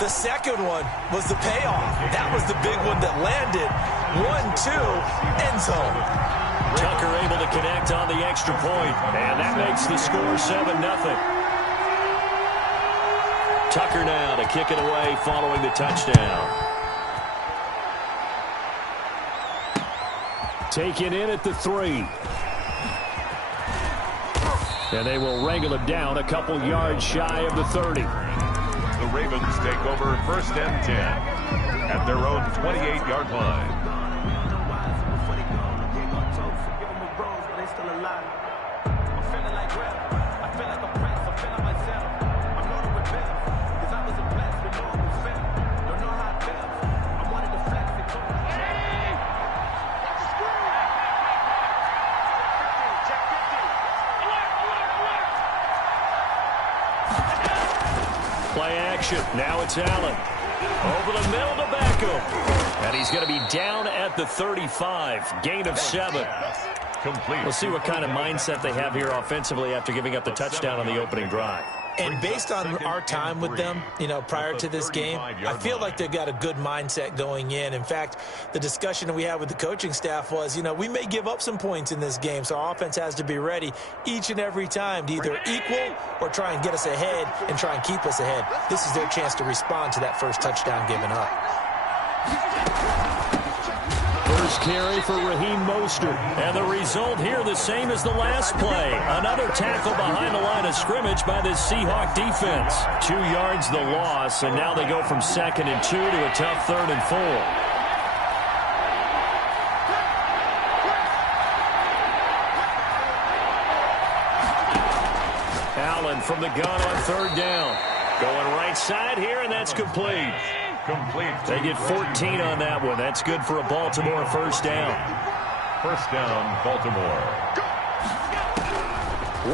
The second one was the payoff. That was the big one that landed. 1-2, end zone. Tucker able to connect on the extra point, and that makes the score 7-0. Tucker now to kick it away following the touchdown. Taken in at the 3. And they will wrangle him down a couple yards shy of the 30. The Ravens take over 1st and 10 at their own 28-yard line. Play action. Now it's Allen. Over the middle to Beckham. And he's going to be down at the 35. Gain of 7. Complete. We'll see what kind of mindset they have here offensively after giving up the touchdown on the opening drive. And based on our time with them, prior to this game, I feel like they've got a good mindset going in. In fact, the discussion that we had with the coaching staff was, we may give up some points in this game, so our offense has to be ready each and every time to either equal or try and get us ahead and try and keep us ahead. This is their chance to respond to that first touchdown given up. First carry for Raheem Mostert. And the result here the same as the last play. Another tackle behind the line of scrimmage by this Seahawk defense. 2 yards the loss, and now they go from 2nd and 2 to a tough 3rd and 4. Allen from the gun on 3rd down. Going right side here, and that's complete. They get 14 on that one. That's good for a Baltimore first down. First down, Baltimore.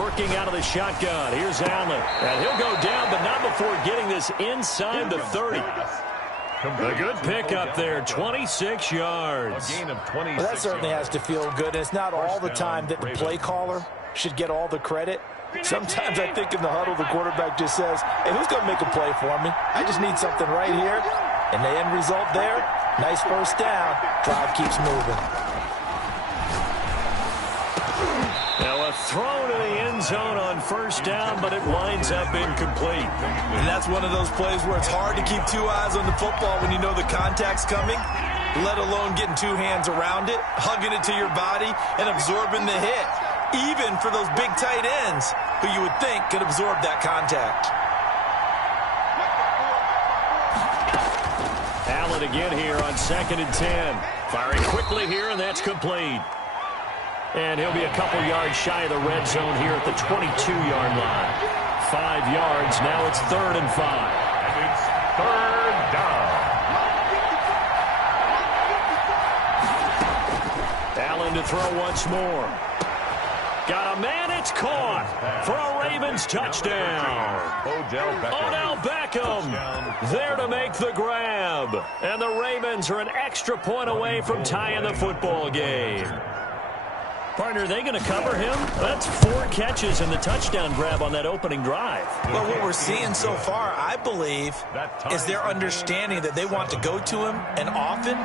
Working out of the shotgun. Here's Allen. And he'll go down, but not before getting this inside the 30. A good pickup there, 26 yards. A gain of 26. Well, that certainly has to feel good. And it's not all the time that the play caller should get all the credit. Sometimes I think in the huddle, the quarterback just says, hey, who's going to make a play for me? I just need something right here. And the end result there, nice first down. Drive keeps moving. Now a throw to the end zone on first down, but it winds up incomplete. And that's one of those plays where it's hard to keep 2 eyes on the football when you know the contact's coming, let alone getting 2 hands around it, hugging it to your body, and absorbing the hit. Even for those big tight ends who you would think could absorb that contact. Allen again here on 2nd and 10. Firing quickly here, and that's complete. And he'll be a couple yards shy of the red zone here at the 22-yard line. 5 yards. Now it's 3rd and 5. And it's 3rd down. Allen to throw once more. Got a man, it's caught for a Ravens touchdown. Odell Beckham there to make the grab. And the Ravens are an extra point away from tying the football game. Partner, are they going to cover him? That's 4 catches and the touchdown grab on that opening drive. Well, what we're seeing so far, I believe, is their understanding that they want to go to him and often,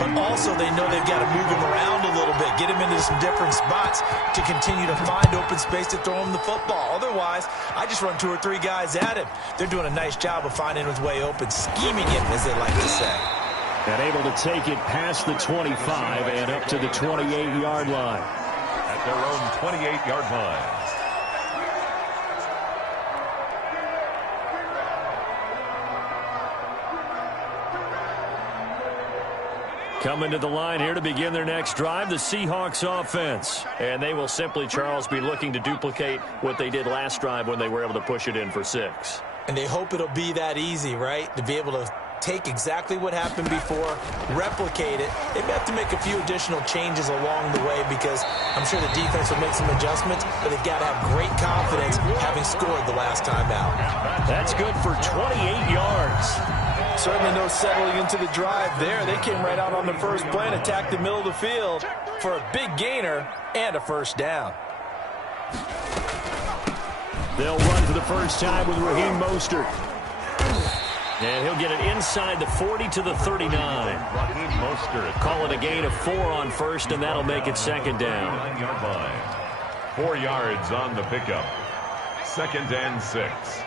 but also they know they've got to move him around a little bit, get him into some different spots to continue to find open space to throw him the football. Otherwise, I just run 2 or 3 guys at him. They're doing a nice job of finding his way open, scheming him, as they like to say. And able to take it past the 25 and up to the 28-yard line. Their own 28-yard line. Coming to the line here to begin their next drive, the Seahawks offense. And they will simply, Charles, be looking to duplicate what they did last drive when they were able to push it in for 6. And they hope it'll be that easy, right? To be able to take exactly what happened before, replicate it. They may have to make a few additional changes along the way because I'm sure the defense will make some adjustments, but they've got to have great confidence having scored the last time out. That's good for 28 yards. Certainly no settling into the drive there. They came right out on the first play and attacked the middle of the field for a big gainer and a first down. They'll run for the first time with Raheem Mostert. And he'll get it inside the 40 to the 39. Call it a gain of 4 on first, and that'll make it second down. 9-yard line. 4 yards on the pickup. 2nd and 6.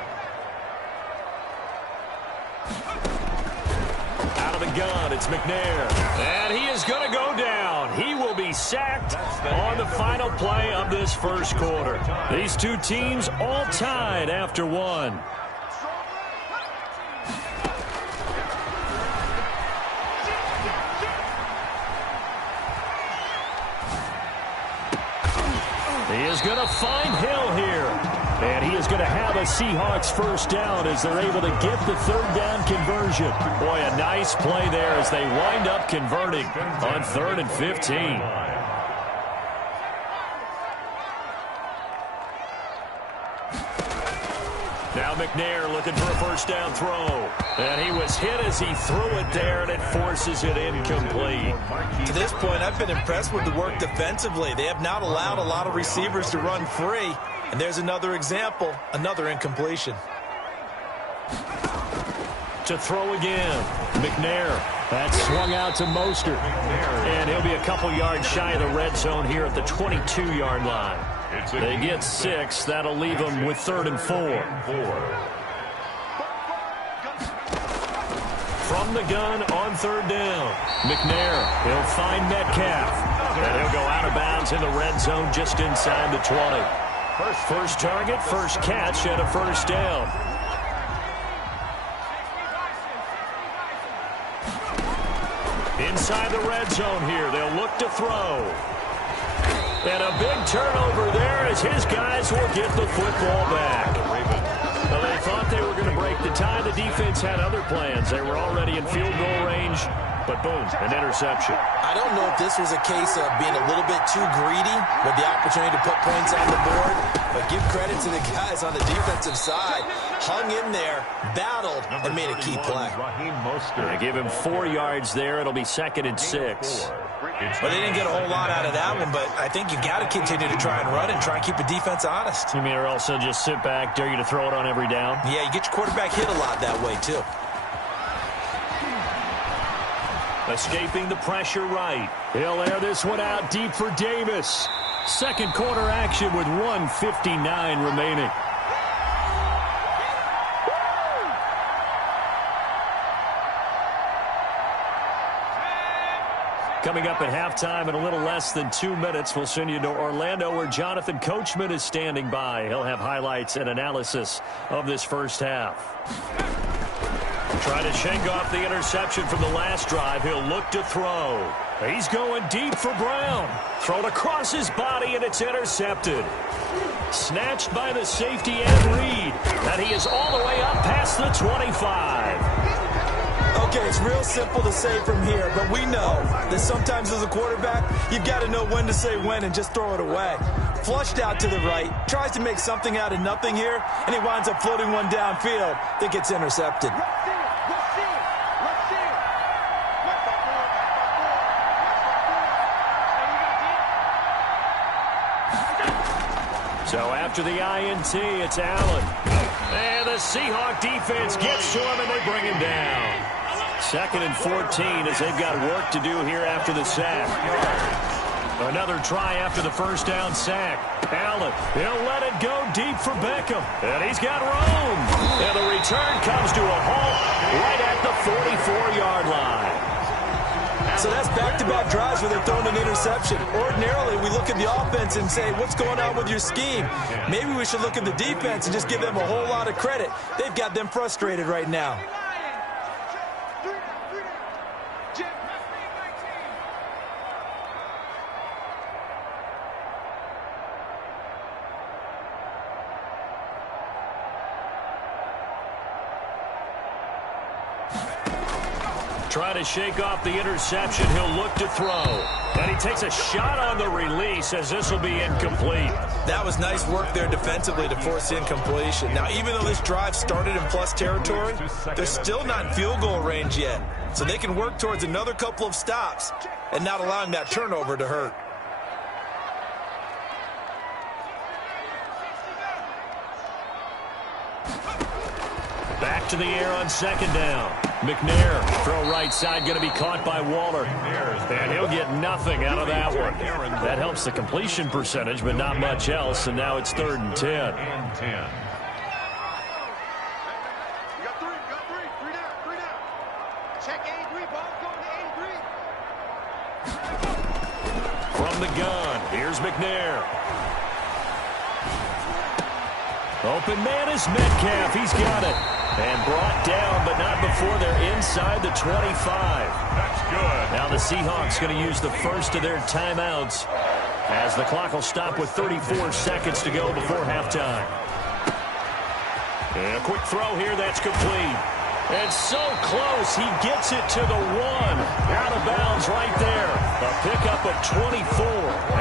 Out of the gun, it's McNair. And he is going to go down. He will be sacked on the final play of this first quarter. These two teams all tied after one. He is going to find Hill here. And he is going to have a Seahawks first down as they're able to get the third down conversion. Boy, a nice play there as they wind up converting on 3rd and 15. Now McNair looking for a first down throw. And he was hit as he threw it there, and it forces it incomplete. To this point, I've been impressed with the work defensively. They have not allowed a lot of receivers to run free. And there's another example, another incompletion. To throw again, McNair. That swung out to Mostert. And he'll be a couple yards shy of the red zone here at the 22-yard line. They get 6. That'll leave them with 3rd and 4. From the gun on 3rd down. McNair, he'll find Metcalf. And he'll go out of bounds in the red zone just inside the 20. First target, first catch, and a first down. Inside the red zone here, they'll look to throw. And a big turnover there as his guys will get the football back. Well, they thought they were going to break the tie. The defense had other plans. They were already in field goal range, but boom, an interception. I don't know if this was a case of being a little bit too greedy with the opportunity to put points on the board, but give credit to the guys on the defensive side. Hung in there, battled, and made a key play. They give him 4 yards there. It'll be 2nd and 6. Well, they didn't get a whole lot out of that one, but I think you got to continue to try and run and try and keep the defense honest. You mean, or also just sit back, dare you to throw it on every down? Yeah, you get your quarterback hit a lot that way, too. Escaping the pressure right. He'll air this one out deep for Davis. Second quarter action with 1:59 remaining. Coming up at halftime in a little less than 2 minutes, we'll send you to Orlando where Jonathan Coachman is standing by. He'll have highlights and analysis of this first half. Trying to shake off the interception from the last drive. He'll look to throw. He's going deep for Brown. Thrown across his body, and it's intercepted. Snatched by the safety Ed Reed. And he is all the way up past the 25. Okay, it's real simple to say from here, but we know that sometimes as a quarterback, you've got to know when to say when and just throw it away. Flushed out to the right, tries to make something out of nothing here, and he winds up floating one downfield that gets intercepted. So after the INT, it's Allen. And the Seahawk defense gets to him, and they bring him down. 2nd and 14 as they've got work to do here after the sack. Another try after the first down sack. Allen, he'll let it go deep for Beckham. And he's got room. And the return comes to a halt right at the 44-yard line. So that's back-to-back drives where they're throwing an interception. Ordinarily, we look at the offense and say, what's going on with your scheme? Maybe we should look at the defense and just give them a whole lot of credit. They've got them frustrated right now. Trying to shake off the interception. He'll look to throw. And he takes a shot on the release as this will be incomplete. That was nice work there defensively to force incompletion. Now, even though this drive started in plus territory, they're still not in field goal range yet. So they can work towards another couple of stops and not allowing that turnover to hurt. Back to the air on second down. McNair, throw right side, going to be caught by Waller. And he'll get nothing out of that one. That helps the completion percentage, but not much else, and now it's 3rd and 10. From the gun, here's McNair. Open man is Metcalf. He's got it. And brought down, but not before they're inside the 25. That's good. Now the Seahawks going to use the first of their timeouts as the clock will stop with 34 seconds to go before halftime. And a quick throw here. That's complete. And so close, he gets it to the 1. Out of bounds right there. A pickup of 24.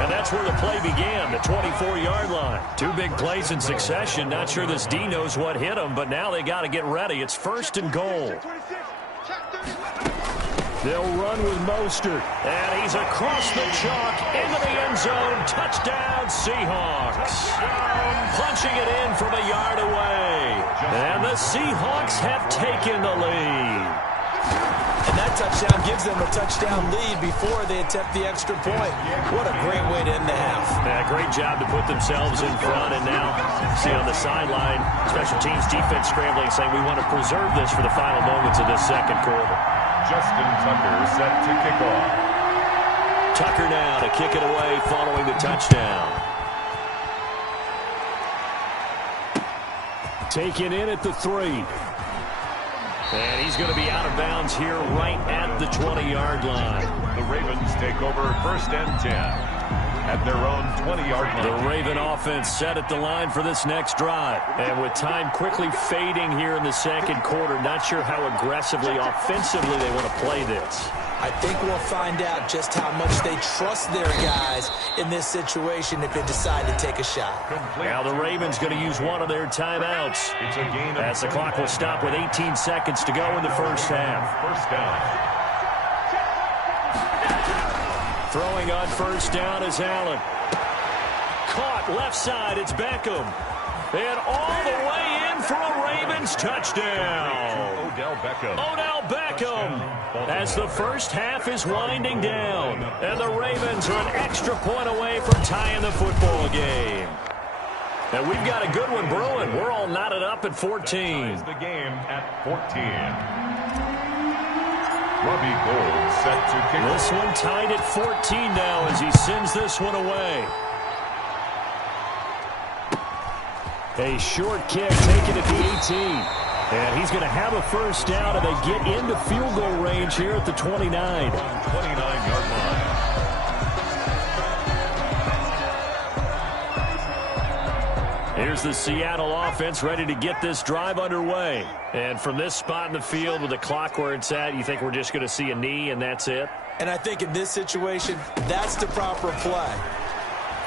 And that's where the play began, the 24-yard line. 2 big plays in succession. Not sure this D knows what hit him, but now they got to get ready. It's 1st and goal. They'll run with Mostert. And he's across the chalk into the end zone. Touchdown, Seahawks. Punching it in from a yard away. And the Seahawks have taken the lead. And that touchdown gives them a touchdown lead before they attempt the extra point. What a great way to end the half. Yeah, great job to put themselves in front. And now, see on the sideline, special teams defense scrambling, saying we want to preserve this for the final moments of this second quarter. Justin Tucker set to kick off. Tucker now to kick it away following the touchdown. Taken in at the 3. And he's going to be out of bounds here right at the 20-yard line. The Ravens take over 1st and 10 at their own 20-yard line. The Raven offense set at the line for this next drive. And with time quickly fading here in the second quarter, not sure how aggressively, offensively they want to play this. I think we'll find out just how much they trust their guys in this situation if they decide to take a shot. Now the Ravens going to use one of their timeouts It's a gain of as the clock will stop with 18 seconds to go in the first half. 1st down. Throwing on 1st down is Allen. Caught left side, it's Beckham. And all the way in for a Ravens touchdown. Odell Beckham. Odell Beckham as the first half is winding down. And the Ravens are an extra point away from tying the football game. And we've got a good one brewing. We're all knotted up at 14. Ties the game at 14. Robbie Gould set to kick off. This one tied at 14 now as he sends this one away. A short kick taken at the 18. And he's going to have a first down, and they get into field goal range here at the 29. 29-yard line. Here's the Seattle offense ready to get this drive underway. And from this spot in the field with the clock where it's at, you think we're just going to see a knee and that's it? And I think in this situation, that's the proper play.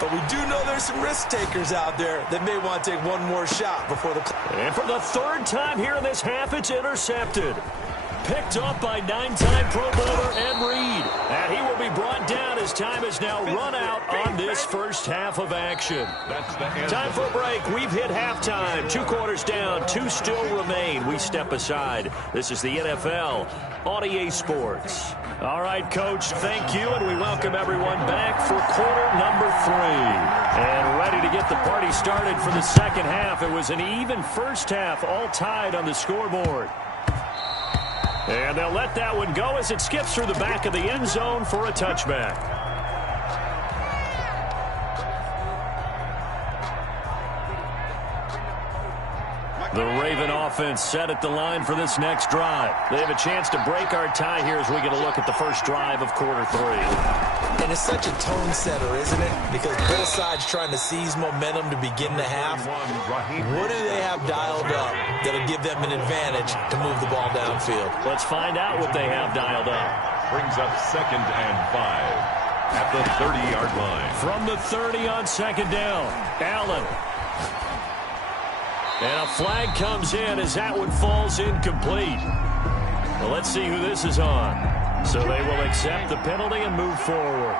But we do know there's some risk takers out there that may want to take one more shot before the clock. And for the 3rd time here in this half, it's intercepted. Picked up by 9-time Pro Bowler Ed Reed. And he will be brought down as time is now run out on this first half of action. Time for a break. We've hit halftime. 2 quarters down. 2 still remain. We step aside. This is the NFL on EA Sports. All right, Coach, thank you, and we welcome everyone back for quarter number 3. And ready to get the party started for the second half. It was an even first half, all tied on the scoreboard. And they'll let that one go as it skips through the back of the end zone for a touchback. The Raven offense set at the line for this next drive. They have a chance to break our tie here as we get a look at the first drive of quarter 3. And it's such a tone setter, isn't it? Because both sides trying to seize momentum to begin the half. What do they have dialed up that'll give them an advantage to move the ball downfield? Let's find out what they have dialed up. Brings up 2nd and 5 at the 30-yard line. From the 30 on 2nd down, Allen. And a flag comes in as that one falls incomplete. Well, let's see who this is on. So they will accept the penalty and move forward.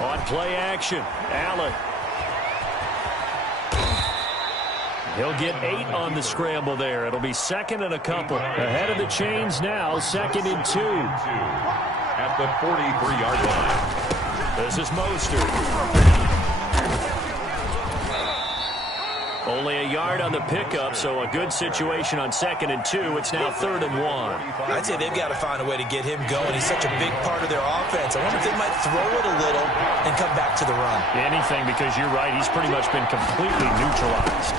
On play action. Allen. He'll get 8 on the scramble there. It'll be second and a couple. Ahead of the chains now, 2nd and 2. At the 43-yard line. This is Mostert. Only a yard on the pickup, so a good situation on 2nd and 2. It's now 3rd and 1. I'd say they've got to find a way to get him going. He's such a big part of their offense. I wonder if they might throw it a little and come back to the run. Anything, because you're right. He's pretty much been completely neutralized.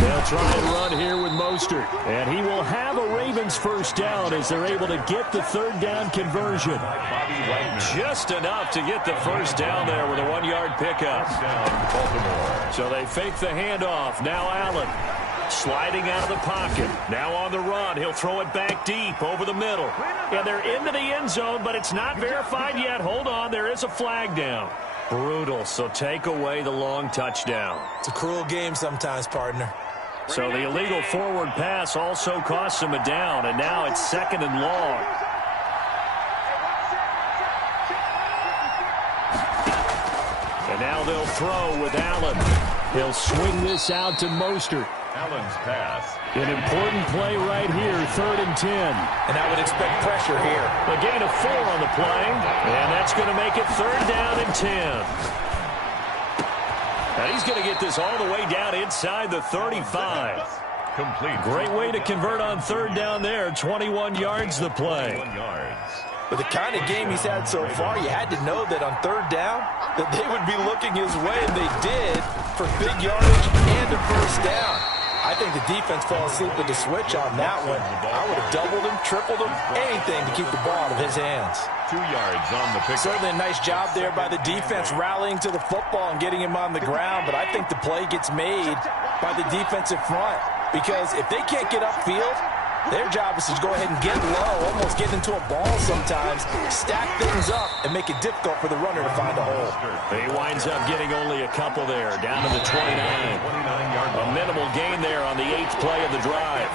They'll try and run here with Mostert. And he will have a Ravens first down as they're able to get the 3rd down conversion. Just enough to get the first down there with a 1-yard pickup. So they fake the handoff. Now Allen sliding out of the pocket. Now on the run. He'll throw it back deep over the middle. And they're into the end zone, but it's not verified yet. Hold on. There is a flag down. Brutal, so take away the long touchdown. It's a cruel game sometimes, partner. So the illegal forward pass also costs him a down, and now it's 2nd and long. And now they'll throw with Allen. He'll swing this out to Mostert. Allen's pass. An important play right here, 3rd and 10. And I would expect pressure here. A gain of 4 on the play, and that's going to make it 3rd down and 10. And he's going to get this all the way down inside the 35. Complete. Great way to convert on 3rd down there. 21 yards the play. 21 yards. With the kind of game he's had so far, you had to know that on 3rd down that they would be looking his way, and they did, for big yardage and a first down. I think the defense fell asleep with the switch on that one. I would have doubled him, tripled him, anything to keep the ball out of his hands. 2 yards on the pick. Certainly a nice job there by the defense rallying to the football and getting him on the ground, but I think the play gets made by the defensive front because if they can't get upfield, their job is to go ahead and get low, almost get into a ball sometimes, stack things up, and make it difficult for the runner to find a hole. He winds up getting only a couple there, down to the 29. A minimal gain there on the 8th play of the drive.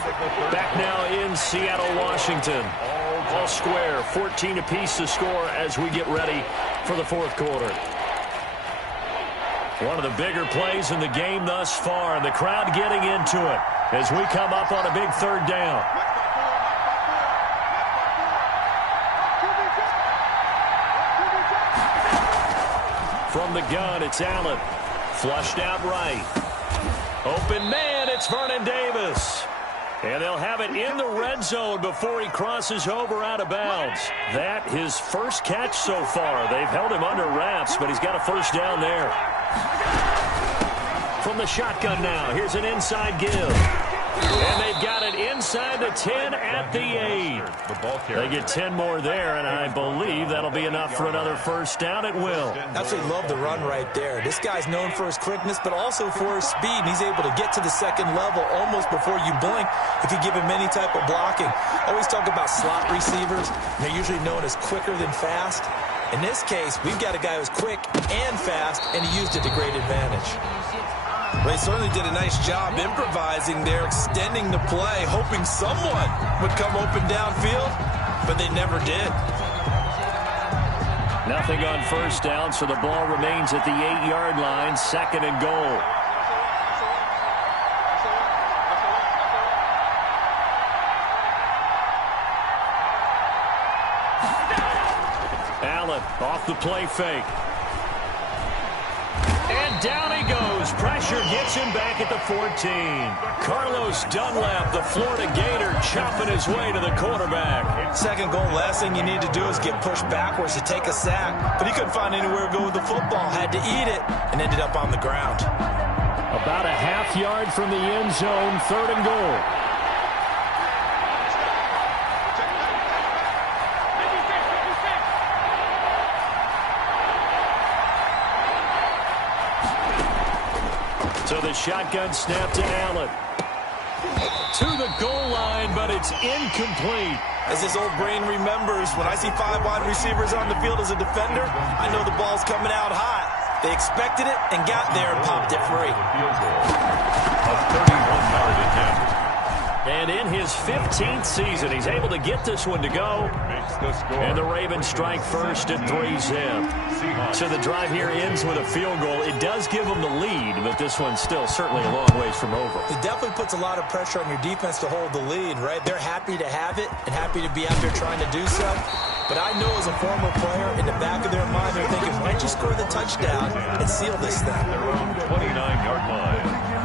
Back now in Seattle, Washington. All square, 14 apiece to score as we get ready for the 4th quarter. One of the bigger plays in the game thus far, and the crowd getting into it as we come up on a big 3rd down. From the gun, it's Allen. Flushed out right. Open man, it's Vernon Davis. And they'll have it in the red zone before he crosses over out of bounds. That his first catch so far. They've held him under wraps, but he's got a first down there. From the shotgun now, here's an inside give. And they've got it inside the 10 at the 8. They get 10 more there, and I believe that'll be enough for another first down. It will. Absolutely love the run right there. This guy's known for his quickness, but also for his speed. And he's able to get to the 2nd level almost before you blink if you give him any type of blocking. I always talk about slot receivers. They're usually known as quicker than fast. In this case, we've got a guy who's quick and fast, and he used it to great advantage. Well, he certainly did a nice job improvising there, extending the play, hoping someone would come open downfield, but they never did. Nothing on first down, so the ball remains at the 8-yard line, 2nd and goal. Allen off the play fake. And down he goes. Pressure gets him back at the 14. Carlos Dunlap, the Florida Gator, chopping his way to the quarterback. 2nd goal, last thing you need to do is get pushed backwards to take a sack. But he couldn't find anywhere to go with the football. Had to eat it and ended up on the ground. About a half yard from the end zone, 3rd and goal. So the shotgun snap to Allen. To the goal line, but it's incomplete. As his old brain remembers, when I see 5 wide receivers on the field as a defender, I know the ball's coming out hot. They expected it and got there and popped it free. A 31-yard attempt. And in his 15th season, he's able to get this one to go. And the Ravens strike first at 3-zip. So the drive here ends with a field goal. It does give them the lead, but this one's still certainly a long ways from over. It definitely puts a lot of pressure on your defense to hold the lead, right? They're happy to have it and happy to be out there trying to do so. But I know as a former player, in the back of their mind, they're thinking, why don't you score the touchdown and seal this thing? Their own 29-yard line.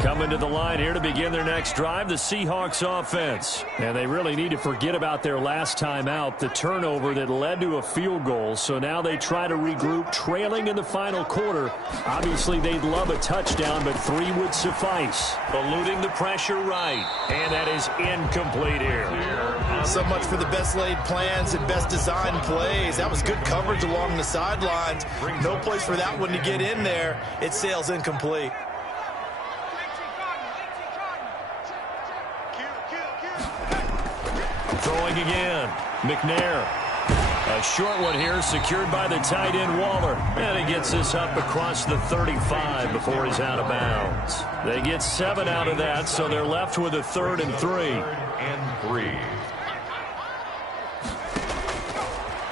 Coming to the line here to begin their next drive, the Seahawks offense. And they really need to forget about their last time out, the turnover that led to a field goal. So now they try to regroup, trailing in the final quarter. Obviously, they'd love a touchdown, but 3 would suffice. Eluding the pressure right. And that is incomplete here. So much for the best laid plans and best designed plays. That was good coverage along the sidelines. No place for that one to get in there. It sails incomplete. Throwing again. McNair. A short one here, secured by the tight end Waller. And he gets this up across the 35 before he's out of bounds. They get 7 out of that, so they're left with a 3rd and 3.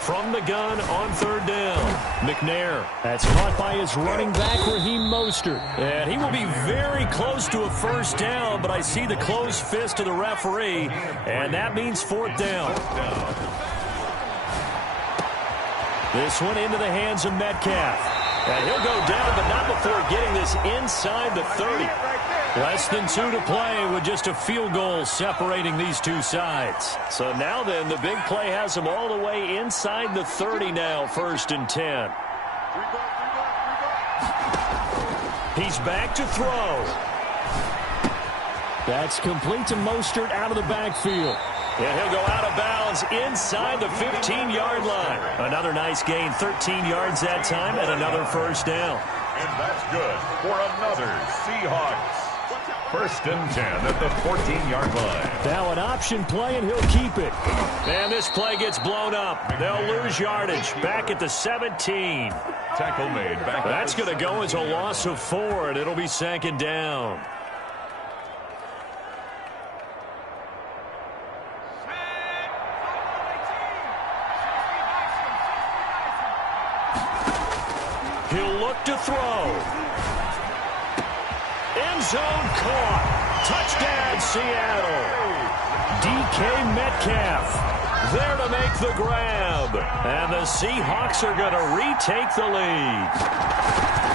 From the gun on 3rd down. McNair. That's caught by his running back, Raheem Mostert. And he will be very close to a 1st down, but I see the closed fist of the referee, and that means 4th down. This one into the hands of Metcalf. And he'll go down, but not before getting this inside the 30. Less than 2 to play with just a field goal separating these two sides. So now then, the big play has him all the way inside the 30 now, 1st and 10. He's back to throw. That's complete to Mostert out of the backfield. And he'll go out of bounds inside the 15-yard line. Another nice gain, 13 yards that time, and another 1st down. And that's good for another Seahawks. 1st and 10 at the 14-yard line. Now an option play, and he'll keep it. And this play gets blown up. They'll lose yardage back at the 17. Tackle made back. That's going to go as a loss of 4, and it'll be 2nd down. He'll look to throw. End zone caught. Touchdown, Seattle. DK Metcalf there to make the grab. And the Seahawks are going to retake the lead.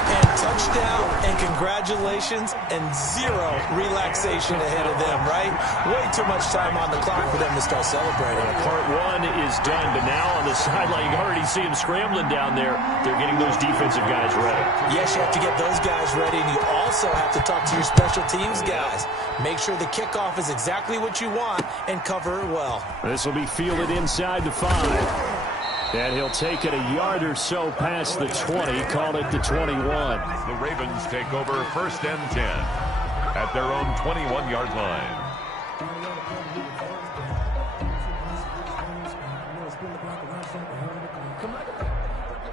And touchdown and congratulations and 0 relaxation ahead of them, right? Way too much time on the clock for them to start celebrating. Part 1 is done, but now on the sideline, you can already see them scrambling down there. They're getting those defensive guys ready. Yes, you have to get those guys ready, and you also have to talk to your special teams guys. Make sure the kickoff is exactly what you want and cover it well. This will be fielded inside the 5. And he'll take it a yard or so past the 20, call it the 21. The Ravens take over 1st and 10 at their own 21-yard line.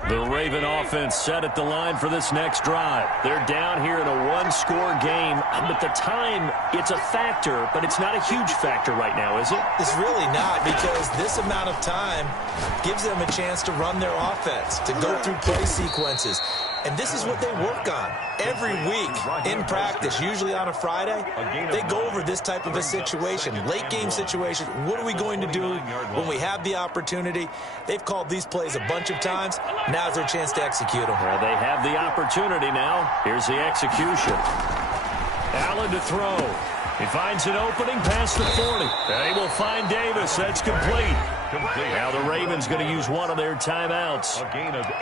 The Raven offense set at the line for this next drive. They're down here in a 1-score game, but the time, it's a factor, but it's not a huge factor right now, is it? It's really not, because this amount of time gives them a chance to run their offense, to go through play sequences. And this is what they work on every week in practice, usually on a Friday. They go over this type of a situation, late game situation. What are we going to do when we have the opportunity? They've called these plays a bunch of times. Now's their chance to execute them. Well, they have the opportunity now. Here's the execution. Allen to throw. He finds an opening past the 40. They will find Davis. That's complete. Now the Ravens going to use one of their timeouts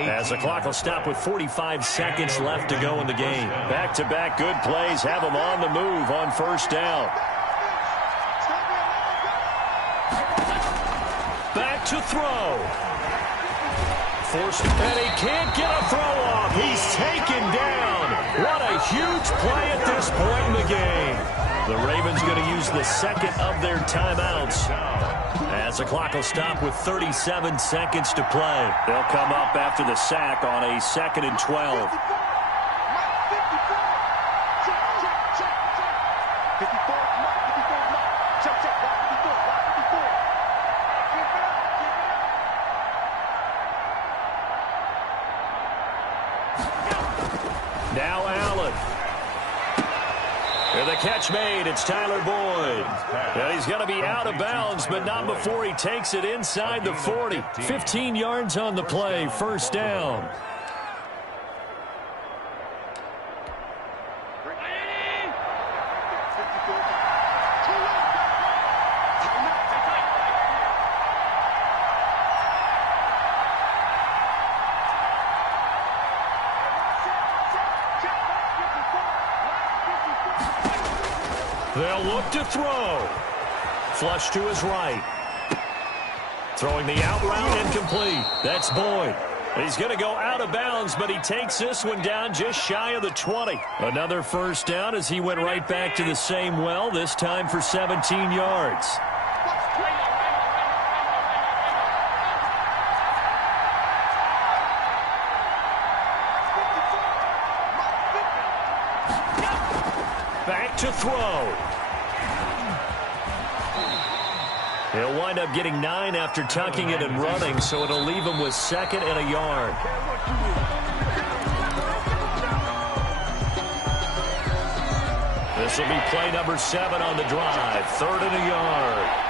as the clock will stop with 45 seconds left to go in the game. Back-to-back good plays have them on the move on 1st down. Back to throw. Forced, and he can't get a throw off. He's taken down. What a huge play at this point in the game. The Ravens going to use the second of their timeouts, as the clock will stop with 37 seconds to play. They'll come up after the sack on a 2nd and 12. Now Allen. And the catch made. It's Tyler Boyd. And he's going to be out of bounds, but not before he takes it inside the 40. 15 yards on the play. First down. They'll look to throw. Flush to his right. Throwing the out route incomplete. That's Boyd. He's going to go out of bounds, but he takes this one down just shy of the 20. Another first down as he went right back to the same well, this time for 17 yards. Back to throw. He'll wind up getting 9 after tucking it and running, so it'll leave him with 2nd and a yard. This will be play number 7 on the drive. 3rd and a yard.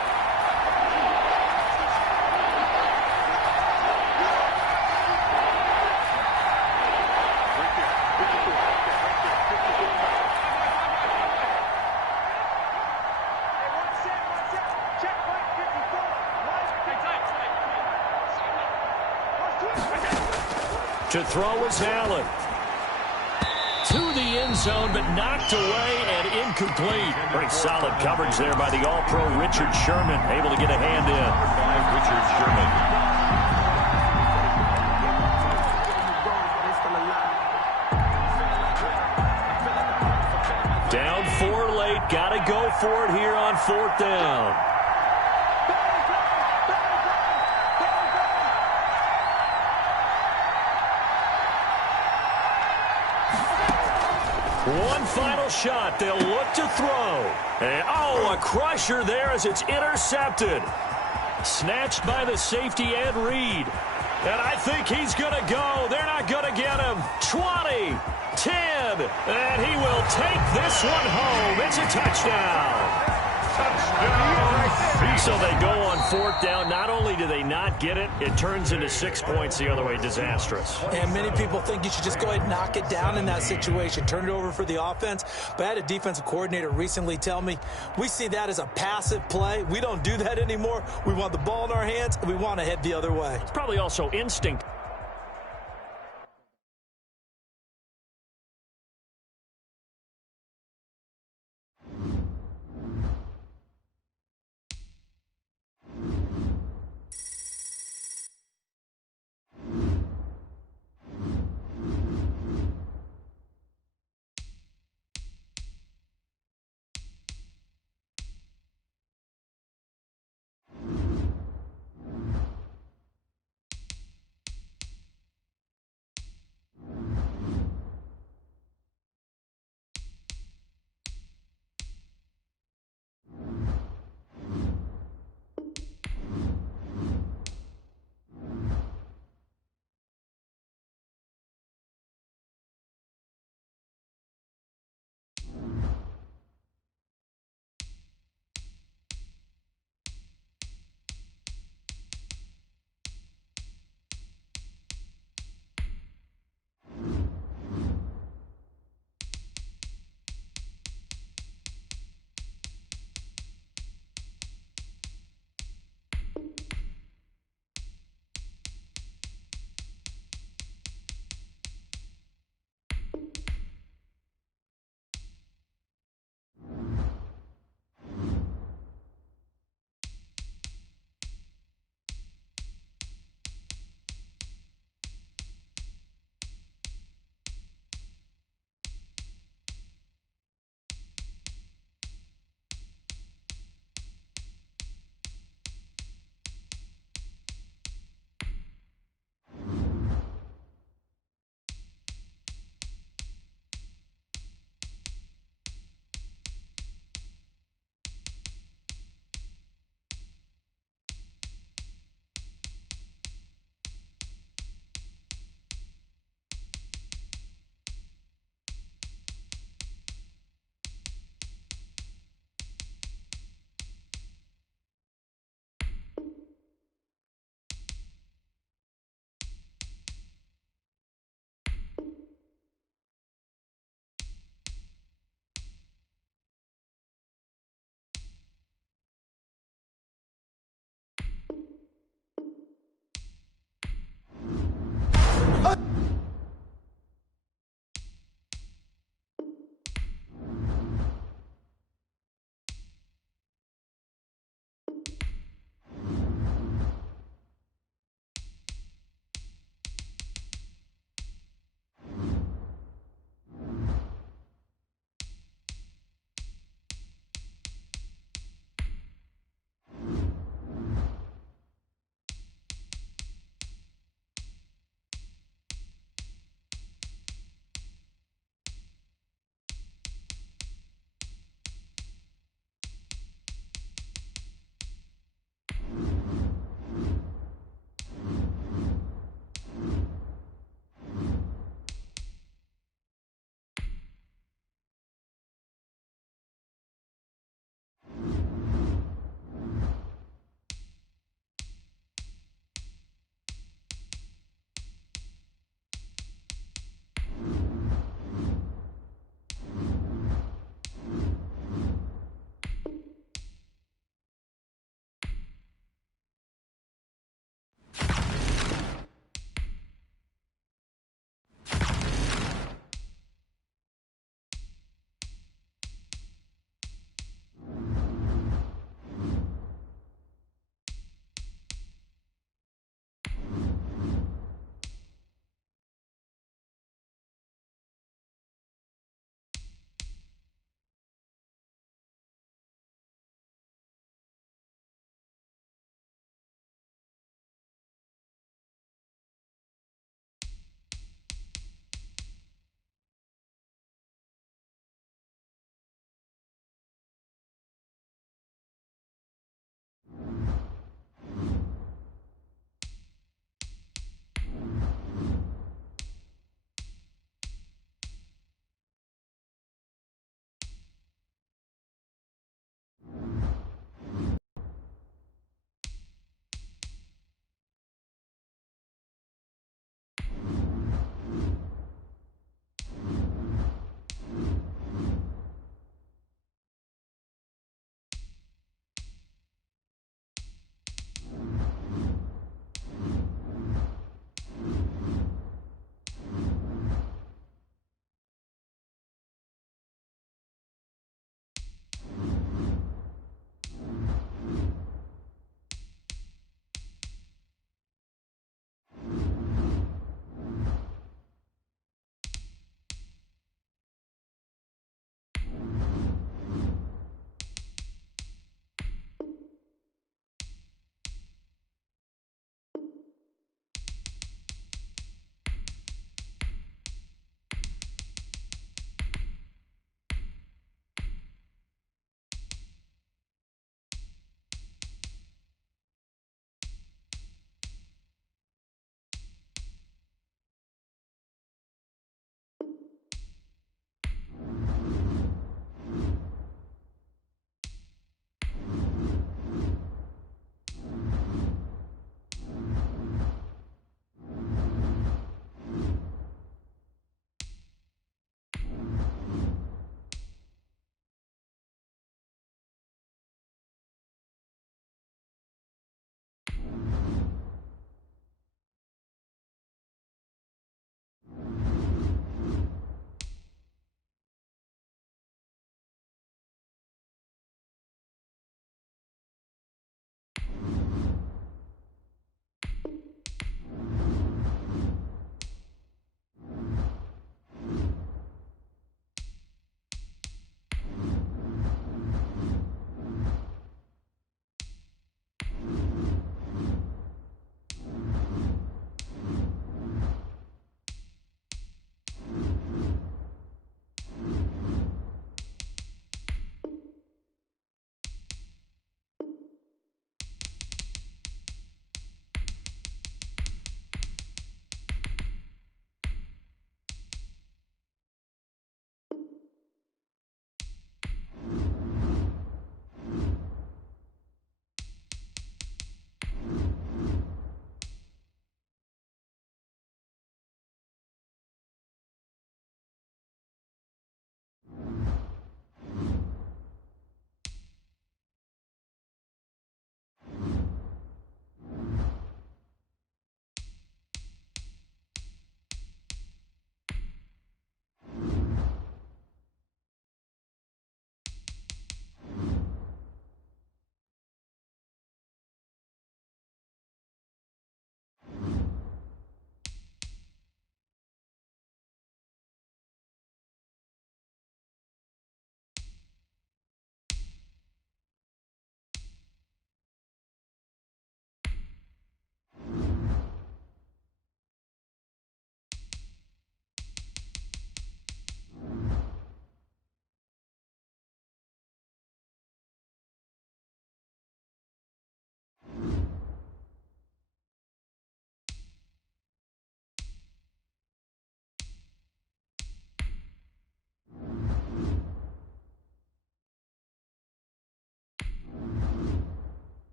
To throw is Allen. To the end zone, but knocked away and incomplete. Pretty solid coverage there by the All-Pro Richard Sherman. Able to get a hand in. Richard Sherman. Down 4 late. Got to go for it here on 4th down. One final shot. They'll look to throw. And, a crusher there as it's intercepted. Snatched by the safety, Ed Reed. And I think he's going to go. They're not going to get him. 20, 10, and he will take this one home. It's a touchdown. So they go on 4th down. Not only do they not get it, it turns into 6 points the other way. Disastrous. And many people think you should just go ahead and knock it down in that situation. Turn it over for the offense. But I had a defensive coordinator recently tell me, we see that as a passive play. We don't do that anymore. We want the ball in our hands, and we want to head the other way. It's probably also instinct.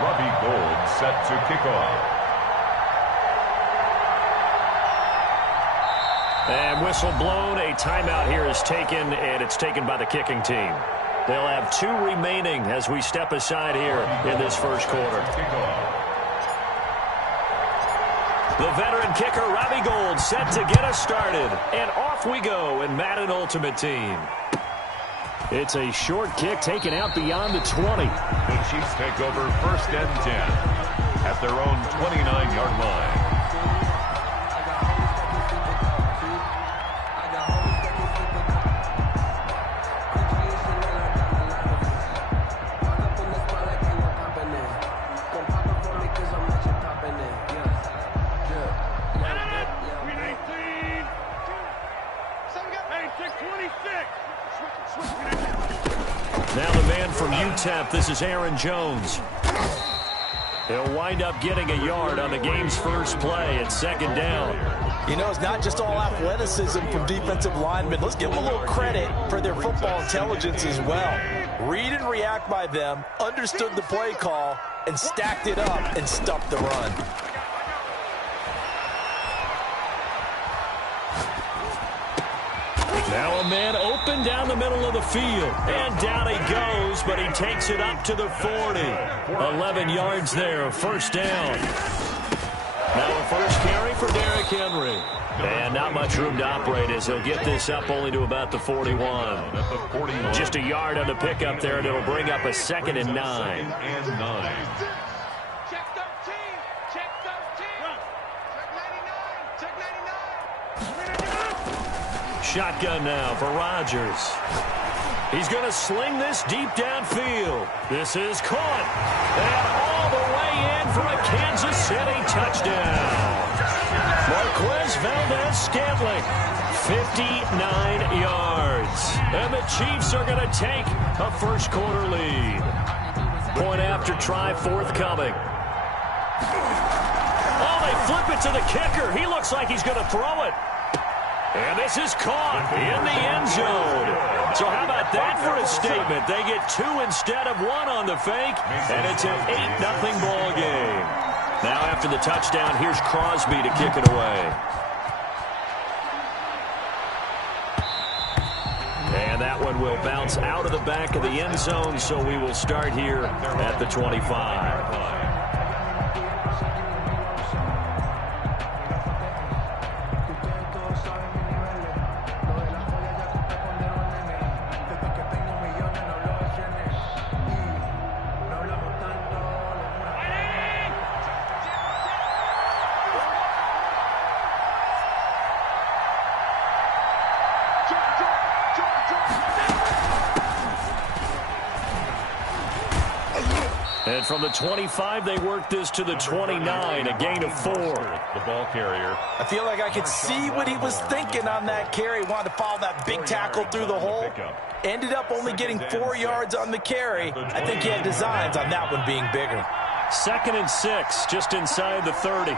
Robbie Gould set to kick off. And whistle blown. A timeout here is taken, and it's taken by the kicking team. They'll have 2 remaining as we step aside here in this first quarter. The veteran kicker, Robbie Gould, set to get us started. And off we go in Madden Ultimate Team. It's a short kick taken out beyond the 20. The Chiefs take over 1st and 10 at their own 29-yard line. Now the man from UTEP, this is Aaron Jones. He'll wind up getting a yard on the game's first play at 2nd down. You know, it's not just all athleticism from defensive linemen. Let's give them a little credit for their football intelligence as well. Read and react by them, understood the play call, and stacked it up and stuffed the run. Now a man open down the middle of the field. And down he goes, but he takes it up to the 40. 11 yards there, 1st down. Now a first carry for Derrick Henry. And not much room to operate as he'll get this up only to about the 41. Just a yard on the pickup there, and it'll bring up a 2nd and 9. Shotgun now for Rodgers. He's going to sling this deep downfield. This is caught. And all the way in for a Kansas City touchdown. Marquez Valdez-Scantling, 59 yards. And the Chiefs are going to take a first quarter lead. Point after try forthcoming. Oh, they flip it to the kicker. He looks like he's going to throw it. And this is caught in the end zone. So how about that for a statement? They get 2 instead of 1 on the fake, and it's an 8-0 ball game. Now after the touchdown, here's Crosby to kick it away. And that one will bounce out of the back of the end zone, so we will start here at the 25. And from the 25, they work this to the 29, a gain of 4. The ball carrier. I feel like I could see what he was thinking on that carry. Wanted to follow that big tackle through the hole. Ended up only getting 4 yards on the carry. I think he had designs on that one being bigger. 2nd and 6, just inside the 30.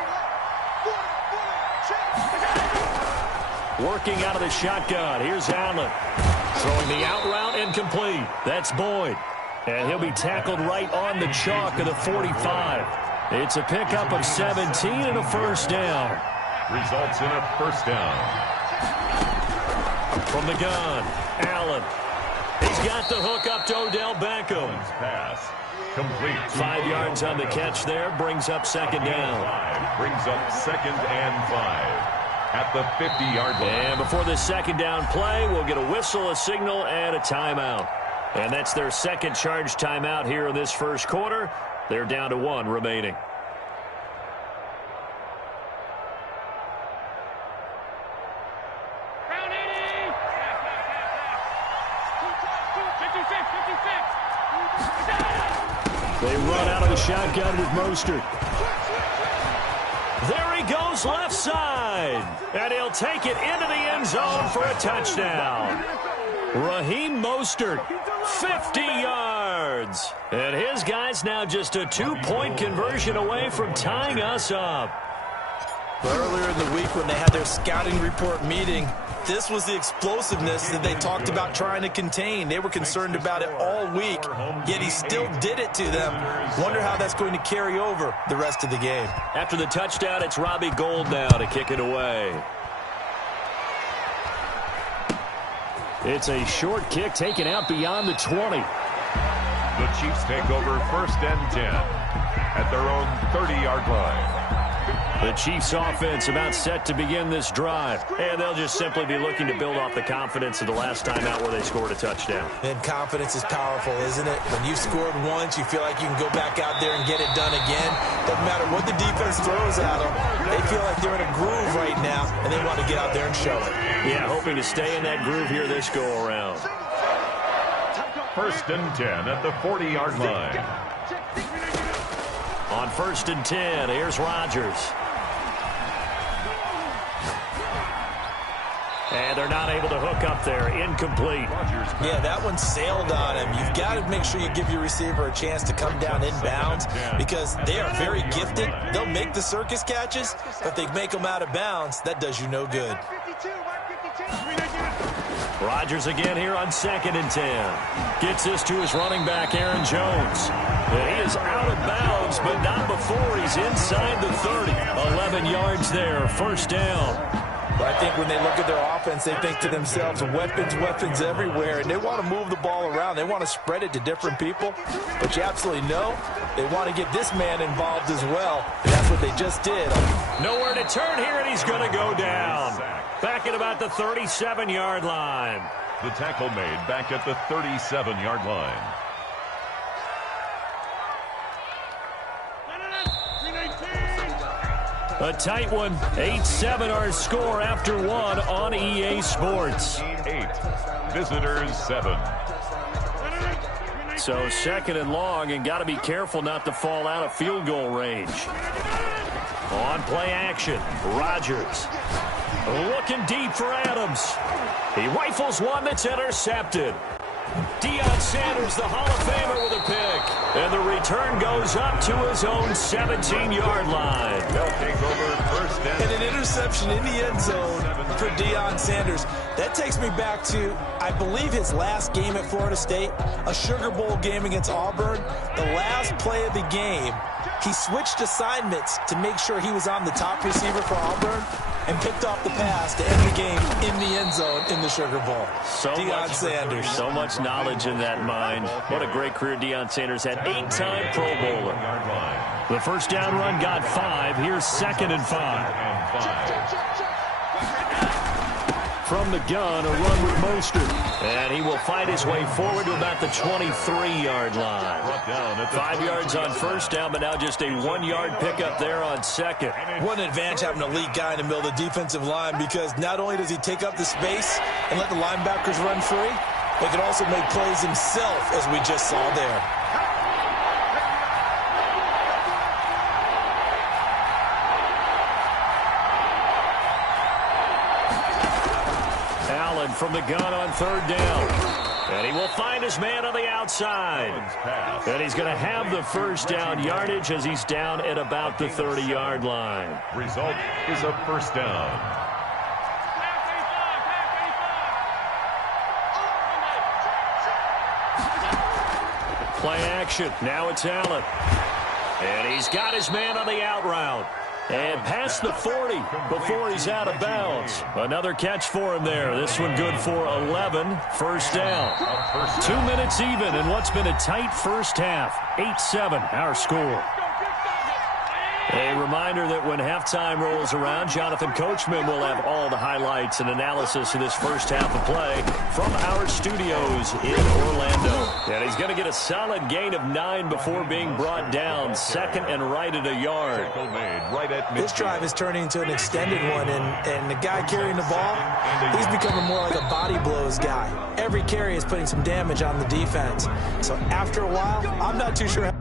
Working out of the shotgun. Here's Allen. Throwing the out route incomplete. That's Boyd. And he'll be tackled right on the chalk of the 45. It's a pickup of 17 and a first down. Results in a first down. From the gun, Allen. He's got the hook up to Odell Beckham. Pass. Complete. 5 yards on the catch there. Brings up 2nd down. Brings up 2nd and 5. At the 50-yard line. And before the 2nd down play, we'll get a whistle, a signal, and a timeout. And that's their second charge timeout here in this first quarter. They're down to 1 remaining. They run out of the shotgun with Mostert. There he goes left side. And he'll take it into the end zone for a touchdown. Raheem Mostert, 50 yards. And his guy's now just a 2-point conversion away from tying us up. But earlier in the week when they had their scouting report meeting, this was the explosiveness that they talked about trying to contain. They were concerned about it all week, yet he still did it to them. Wonder how that's going to carry over the rest of the game. After the touchdown, it's Robbie Gould now to kick it away. It's a short kick taken out beyond the 20. The Chiefs take over 1st and 10 at their own 30-yard line. The Chiefs offense about set to begin this drive, and they'll just simply be looking to build off the confidence of the last time out where they scored a touchdown. And confidence is powerful, isn't it? When you've scored once, you feel like you can go back out there and get it done again. Doesn't matter what the defense throws at them. They feel like they're in a groove right now, and they want to get out there and show it. Yeah, hoping to stay in that groove here this go-around. 1st and 10 at the 40-yard line. On 1st and 10, here's Rodgers. And they're not able to hook up there. Incomplete. Yeah, that one sailed on him. You've got to make sure you give your receiver a chance to come down inbounds because they are very gifted. They'll make the circus catches, but if they make them out of bounds, that does you no good. Rodgers again here on 2nd and 10. Gets this to his running back, Aaron Jones. And he is out of bounds, but not before he's inside the 30. 11 yards there, 1st down. But I think when they look at their offense, they think to themselves, weapons everywhere, and they want to move the ball around. They want to spread it to different people. But you absolutely know they want to get this man involved as well, and that's what they just did. Nowhere to turn here, and he's going to go down. Back at about the 37-yard line. The tackle made back at the 37-yard line. A tight one. 8-7 our score after one on EA Sports. 8. Visitors 7. So 2nd and long, and got to be careful not to fall out of field goal range. On play action, Rodgers. Looking deep for Adams. He rifles one that's intercepted. Deion Sanders, the Hall of Famer, with a pick. And the return goes up to his own 17-yard line. They'll take over 1st and an interception in the end zone for Deion Sanders. That takes me back to, I believe, his last game at Florida State, a Sugar Bowl game against Auburn. The last play of the game, he switched assignments to make sure he was on the top receiver for Auburn and picked off the pass to end the game in the end zone in the Sugar Bowl. Deion Sanders. So much knowledge in that mind. What a great career Deion Sanders had. 8-time Pro Bowler. The 1st down run got 5. Here's 2nd and 5. From the gun, a run with Mostert. And he will fight his way forward to about the 23-yard line. 5 yards on 1st down, but now just a 1-yard pickup there on 2nd. What an advantage having an elite guy in the middle of the defensive line, because not only does he take up the space and let the linebackers run free, but can also make plays himself, as we just saw there. Allen from the gun on 3rd down. And he will find his man on the outside. And he's going to have the 1st down yardage as he's down at about the 30-yard line. Result is a 1st down. Play action. Now it's Allen. And he's got his man on the out route. And past the 40 before he's out of bounds. Another catch for him there. This one good for 11. 1st down. 2 minutes even in what's been a tight 1st half. 8-7 our score. A reminder that when halftime rolls around, Jonathan Coachman will have all the highlights and analysis of this 1st half of play from our studios in Orlando. And he's going to get a solid gain of 9 before being brought down. 2nd and right at a yard. This drive is turning into an extended one, and the guy carrying the ball, he's becoming more like a body blows guy. Every carry is putting some damage on the defense. So after a while, I'm not too sure how